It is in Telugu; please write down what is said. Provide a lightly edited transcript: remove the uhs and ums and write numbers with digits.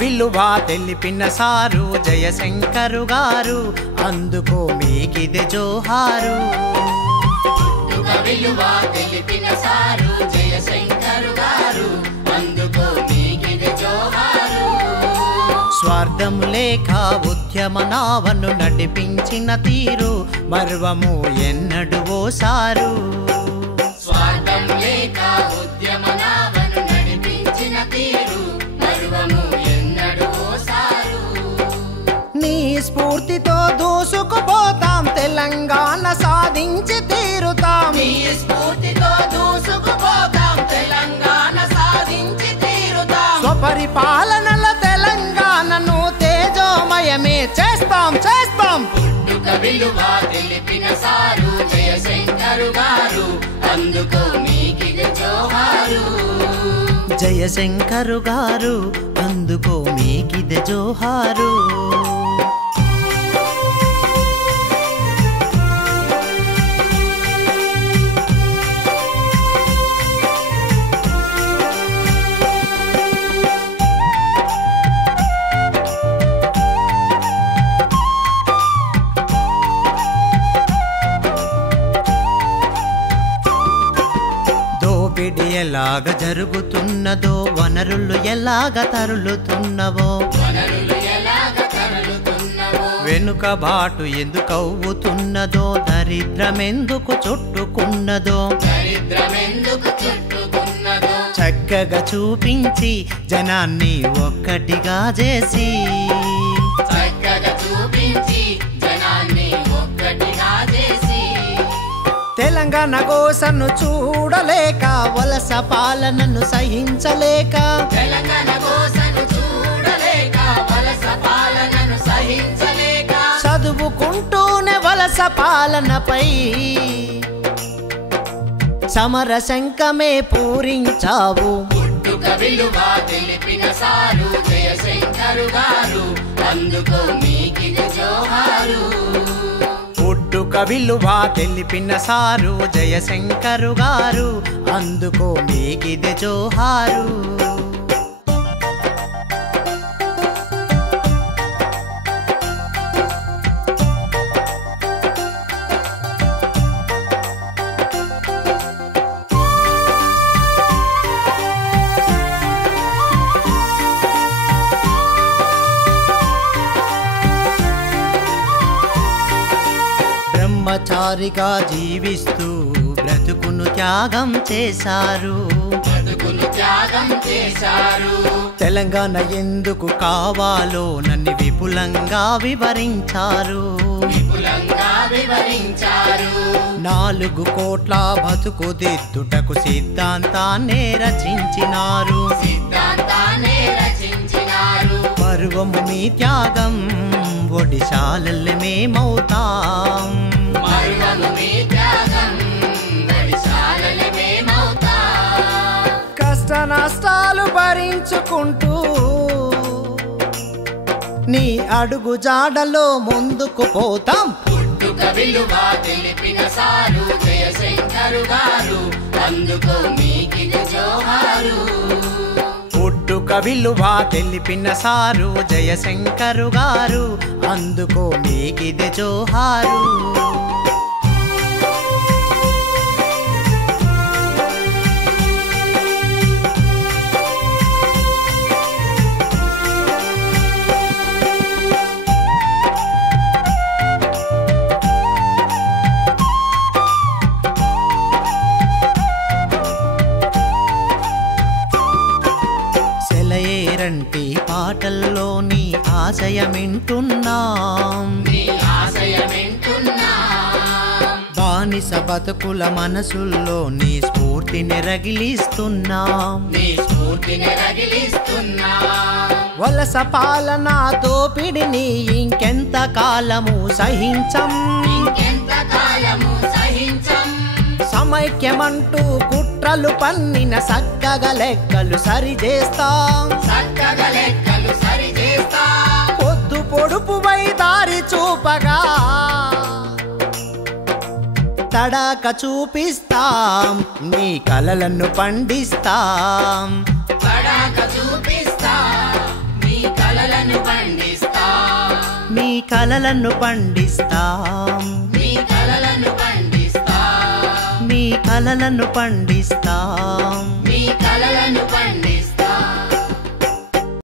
విలువ తెలిపిన సారు జయశంకరు గారు, అందుకో మీకిదే జోహారు. పుట్టుక విలువ తెలిపిన సారు జయశంకరు గారు, అందుకో మీకిదే జోహారు. స్వార్థం లేక ఉద్యమ నావను నడిపించిన తీరు మర్వము ఎన్నడు ఓసారు. స్వార్థం లేక ఉద్యమ నావను నడిపించిన తీరు మర్వము ఎన్నడు ఓసారు. నీ స్ఫూర్తితో దూసుకుపోతాం, తెలంగాణ సాధించి తీరుతాం. నీ స్ఫూర్తితో దూసుకుపోతాం, తెలంగాణ సాధించి తీరుతాం. స్వపరిపాలనల తెలంగాణను తేజోమయమే చేస్తాం చేస్తాం. పుట్టుక విలువ తెలిపిన సారు జయశంకరు గారు, అందుకో మీకిదే జోహారు. జయశంకరు గారు, అందుకో మీకిదే జోహారు. దోపిడి ఎలాగ జరుగుతున్నదో, వనరులు ఎలాగ తరులుతున్నవో, వనరులు ఎలాగ తరలుతున్నవో, వెనుకబాటు ఎందుకవుతున్నదో, దరిద్రమెందుకు చుట్టుకున్నదో, దరిద్రమెందుకు చుట్టుకున్నదో, చక్కగా చూపించి జనాన్ని ఒక్కటిగా చేసి, చక్కగా చూపించి జనాన్ని ఒక్కటిగా చేసి, తెలంగాణ గోసను చూడలేక, వలస పాలనను సహించలేక, తెలంగాణ కోసను చూడలేక, వలస పాలనను సహించలేక, చదువుకుంటూనే వలస పాలనపై సమరశంఖమే పూరించావు. పుట్టుక విలువ తెలిపిన సారు జయశంకరు గారు, అందుకో మీకిదే జోహారు. పుట్టుక విలువ తెలిపిన సారు జయశంకరు గారు, అందుకో మీకిదే జోహారు. బ్రహ్మచారిగా జీవిస్తూ బ్రతుకును త్యాగం చేశారు. బ్రతుకును త్యాగం చేశారు. తెలంగాణ ఎందుకు కావాలో నన్ను విపులంగా వివరించారు. విపులంగా వివరించారు. 4 కోట్ల బతుకు దిద్దుటకు సిద్ధాంతాన్నే రచించినారు. సిద్ధాంతాన్నే రచించినారు. పర్వము మీ త్యాగం ఒడిశాలల్లే మేమవుతాం. మరువము మీ త్యాగం ఒడిశాలల్లే మేమవుతాం. కష్ట నష్టాలు భరించుకుంటూ నీ అడుగు జాడలో ముందుకు పోతాం. పుట్టుక విలువ తెలిపిన సారు జయశంకరు గారు, అందుకో మీకిదే జోహారు. పుట్టుక విలువ తెలిపిన సారు జయశంకరు గారు, అందుకో మీకిదే జోహారు. సెలయేరంటి పాటల్లో నీ ఆశయమింటున్నాం. నీ ఆశయమింటున్నాం. బానిస బతుకుల మనసుల్లో నీ స్ఫూర్తిని రగిలిస్తున్నాం. నీ స్ఫూర్తిని రగిలిస్తున్నాం. వలస పాలన దోపిడిని ఇంకెంత కాలము సహించం. ఇంకెంత కాలము సహించం. సమైక్యమంటూ కుట్రలు పన్నిన సక్కగా లెక్కలు సరిచేస్తాం. చక్కగా లెక్కలు సరిచేస్తాం. పొద్దు పొడుపు దారి చూపగా తడాక చూపిస్తాం. నీ కలలను పండిస్తాం. తడాక చూపిస్తాం. నీ మీ కలలను పండిస్తాం మీ కలలను పండిస్తాం మీ కలలను పండిస్తాం మీ కలలను పండిస్తాం మీ కలలను పండిస్తాం